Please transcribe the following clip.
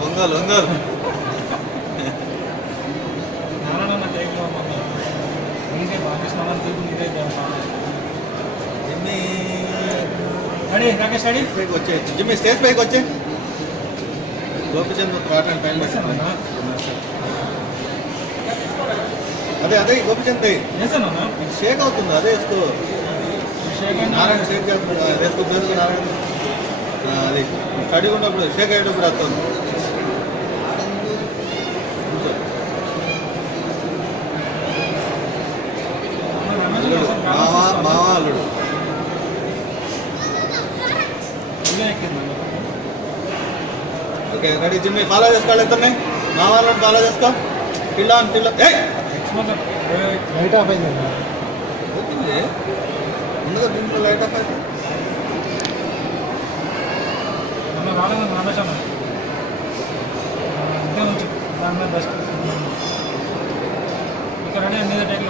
ఒంగోలు ఒంగోలు వచ్చే జిమ్మి స్టేజ్ పైకి వచ్చే గోపిచంద్ రావడానికి టైం పడుతుంది. అదే అదే గోపిచంద్ షేక్ అవుతుంది అదే వేసుకో నారాయణ షేక్ వేసుకో వేసుకో నారాయణ అది స్టడీ ఉన్నప్పుడు షేక్ అయ్యేటప్పుడు వస్తుంది. మావా అల్లుడు ఓకే రెడీ జిమ్మి ఫాలో చేసుకోవాలి ఇద్దరిని మావా అల్లుడు ఫాలో చేసుకో పిల్ల పిల్ల లైట్ ఆఫ్ అయింది ముందుగా దీంట్లో లైట్ ఆఫ్ అయితే ఇక్కడ